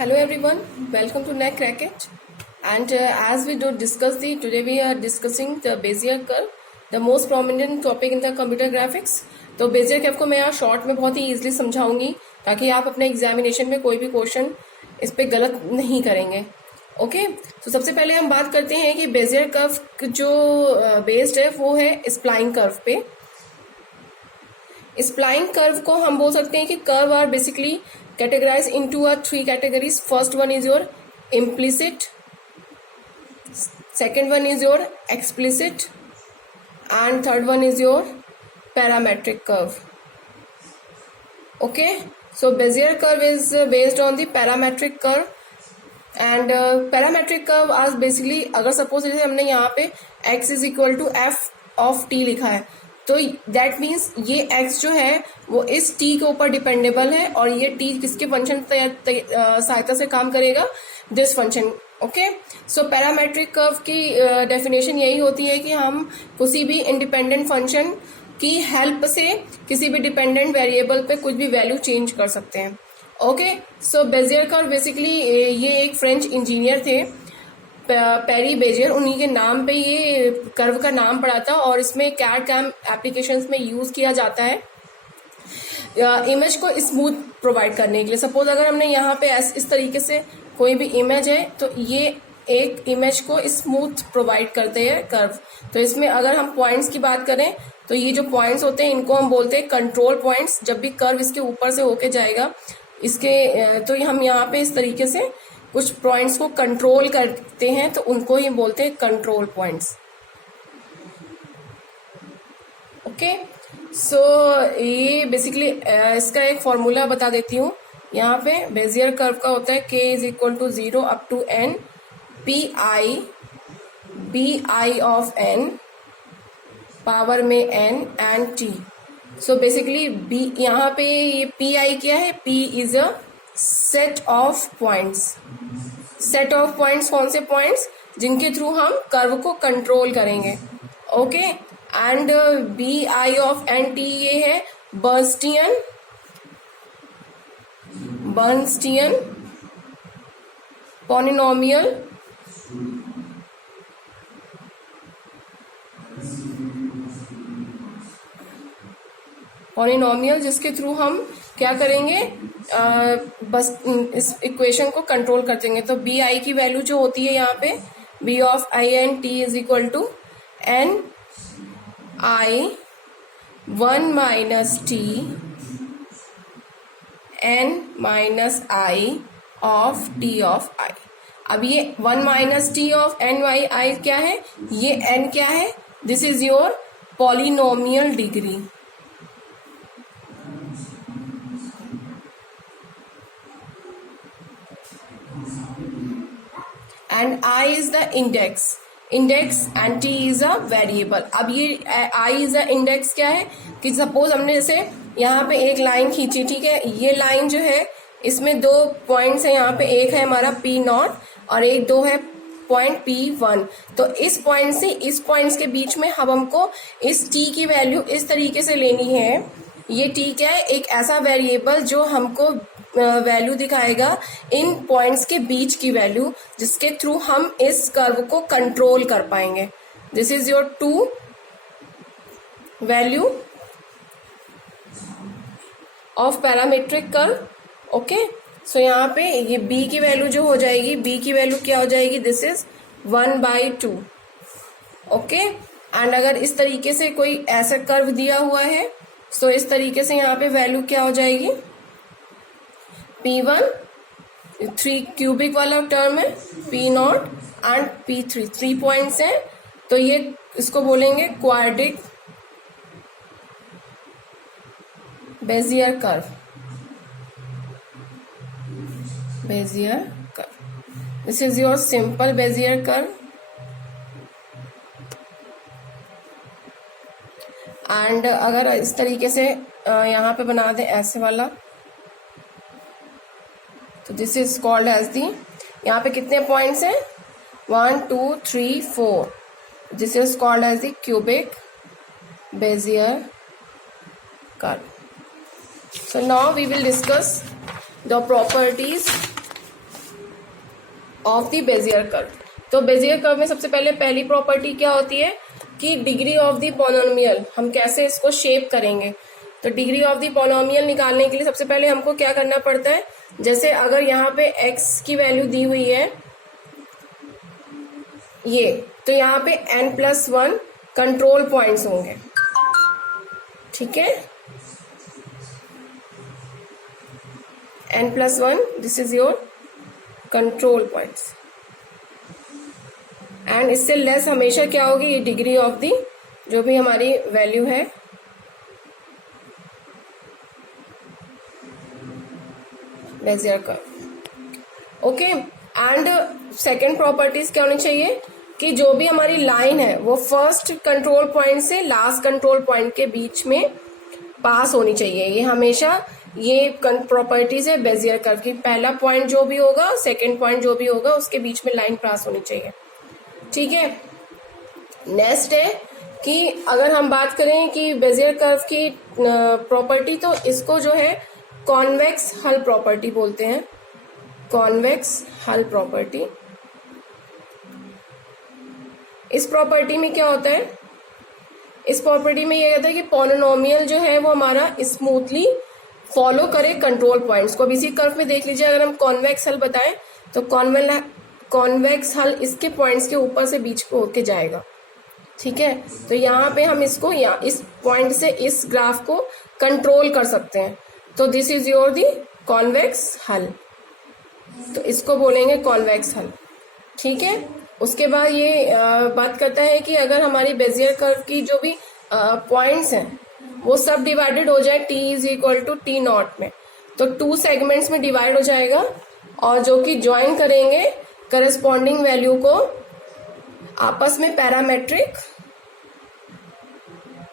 Hello everyone, welcome to NEC Racket. And as we do discuss today we are discussing the Bezier curve, the most prominent topic in the computer graphics. तो Bezier curve को मैं यहाँ short में बहुत ही easily समझाऊंगी ताकि आप अपने examination में कोई भी क्वेश्चन इस पे गलत नहीं करेंगे. ओके तो सबसे पहले हम बात करते हैं कि Bezier कर्व जो बेस्ड है वो है स्प्लाइन कर्व पे. स्प्लाइन कर्व को हम बोल सकते हैं कि curve are basically categorized into three categories. First one is your implicit, second one is your explicit, and third one is your parametric curve. Okay, so Bezier curve is based on the parametric curve, and parametric curve as basically अगर suppose जैसे हमने यहाँ पे x is equal to f of t लिखा है तो that means ये x जो है वो इस t के ऊपर डिपेंडेबल है और ये t किसके फंक्शन सहायता से काम करेगा, this function. Okay so parametric curve की डेफिनेशन यही होती है कि हम किसी भी इंडिपेंडेंट फंक्शन की हेल्प से किसी भी डिपेंडेंट वेरिएबल पे कुछ भी वैल्यू चेंज कर सकते हैं. Okay so Bezier curve basically ये एक फ्रेंच इंजीनियर थे पेरी बेजियर, उन्हीं के नाम पे ये कर्व का नाम पड़ा था और इसमें कैड कैम एप्लीकेशंस में यूज किया जाता है इमेज को स्मूथ प्रोवाइड करने के लिए. सपोज अगर हमने यहाँ पे इस तरीके से कोई भी इमेज है तो ये एक इमेज को स्मूथ प्रोवाइड करते हैं कर्व. तो इसमें अगर हम पॉइंट्स की बात करें तो ये जो पॉइंट्स होते हैं इनको हम बोलते हैं कंट्रोल पॉइंट्स. जब भी कर्व इसके ऊपर से होके जाएगा इसके तो हम यहाँ पे इस तरीके से कुछ पॉइंट्स को कंट्रोल करते हैं तो उनको ही बोलते हैं कंट्रोल पॉइंट्स. ओके सो ये बेसिकली इसका एक फॉर्मूला बता देती हूँ. यहाँ पे बेजियर कर्व का होता है k is equal to 0 up to n P I B I of n power में n and t. So basically b यहाँ पे ये पी आई क्या है, p is a set of points. Set of points कौन से points, जिनके through हम कर्व को कंट्रोल करेंगे. Okay and B I of N T ये है बर्नस्टीन पॉलिनोमियल जिसके थ्रू हम क्या करेंगे, बस इस इक्वेशन को कंट्रोल कर देंगे. तो बी आई की वैल्यू जो होती है यहाँ पे B of I N T is equal to N I 1 minus T N minus I of T of I. अब ये 1 minus T of N Y I क्या है, ये एन क्या है, this is your polynomial degree. And I is the index and T is a variable. अब ये I is a index क्या है कि सपोज हमने जैसे यहाँ पे एक लाइन खींची, ठीक है, ये लाइन जो है इसमें दो पॉइंट्स है, यहाँ पे एक है हमारा P0 और एक दो है पॉइंट P1. तो इस पॉइंट से इस पॉइंट्स के बीच में अब हमको इस T की वैल्यू इस तरीके से लेनी है. ये T क्या है, एक ऐसा वेरिएबल जो हमको वैल्यू दिखाएगा इन पॉइंट्स के बीच की वैल्यू, जिसके थ्रू हम इस कर्व को कंट्रोल कर पाएंगे. This is your two value of parametric curve. Okay so यहाँ पे ये b की वैल्यू जो हो जाएगी, b की वैल्यू क्या हो जाएगी, दिस इज 1/2. ओके एंड अगर इस तरीके से कोई ऐसा कर्व दिया हुआ है तो इस तरीके से यहाँ पे वैल्यू क्या हो जाएगी, P1 3 क्यूबिक वाला टर्म है, P0 एंड P3 3 पॉइंट्स हैं. तो ये इसको बोलेंगे quadric Bezier curve. This is your simple Bezier curve. And अगर इस तरीके से यहाँ पे बना दें ऐसे वाला तो this is called as the, यहाँ पे कितने पॉइंट्स हैं, 1 2 3 4. This is called as the cubic Bezier curve. So now we will discuss the properties of the Bezier curve. तो बेजियर कर्व में सबसे पहले पहली प्रॉपर्टी क्या होती है कि डिग्री ऑफ द पॉलिनोमियल, हम कैसे इसको शेप करेंगे। तो डिग्री ऑफ द पॉलिनोमियल निकालने के लिए सबसे पहले हमको क्या करना पड़ता है, जैसे अगर यहाँ पे x की वैल्यू दी हुई है ये, तो यहाँ पे n+1 कंट्रोल पॉइंट्स होंगे, ठीक है, n+1 this is your control points, and इससे लेस हमेशा क्या होगी, ये डिग्री ऑफ दी जो भी हमारी वैल्यू है Bezier curve. Okay, and second properties क्या होनी चाहिए कि जो भी हमारी लाइन है वो फर्स्ट कंट्रोल पॉइंट से लास्ट कंट्रोल पॉइंट के बीच में पास होनी चाहिए। ये हमेशा ये प्रॉपर्टीज है बेजियर कर्व की, पहला पॉइंट जो भी होगा, सेकेंड पॉइंट जो भी होगा, उसके बीच में लाइन पास होनी चाहिए, ठीक है। नेक्स्ट है कि अगर हम बात करें कि बेजियर कर्व की प्रॉपर्टी, तो इसको जो है कॉन्वेक्स हल प्रॉपर्टी बोलते हैं, कॉन्वेक्स हल प्रॉपर्टी। इस प्रॉपर्टी में क्या होता है, इस प्रॉपर्टी में ये कहता है कि पॉलिनोमियल जो है वो हमारा स्मूथली फॉलो करे कंट्रोल पॉइंट्स को। अब इसी कर्व में देख लीजिए, अगर हम कॉन्वेक्स हल बताएं तो कॉन्वेक्स हल इसके पॉइंट्स के ऊपर से बीच पे होके जाएगा, ठीक है। तो यहाँ पे हम इसको इस पॉइंट से इस ग्राफ को कंट्रोल कर सकते हैं, तो this is your the convex हल, तो इसको बोलेंगे कॉन्वेक्स हल, ठीक है। उसके बाद ये बात करता है कि अगर हमारी बेजियर कर्व की जो भी पॉइंट्स हैं वो सब डिवाइडेड हो जाए t is equal to t0 में, तो 2 सेगमेंट्स में डिवाइड हो जाएगा, और जो कि ज्वाइन करेंगे करस्पॉन्डिंग वैल्यू को आपस में parametric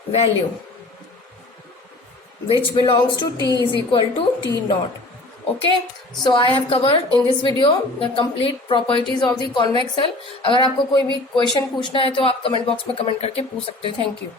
value which belongs to t is equal to t0. Okay, so I have covered in this video the complete properties of the convex hull. अगर आपको कोई भी क्वेश्चन पूछना है तो आप कमेंट बॉक्स में कमेंट करके पूछ सकते हैं। Thank you.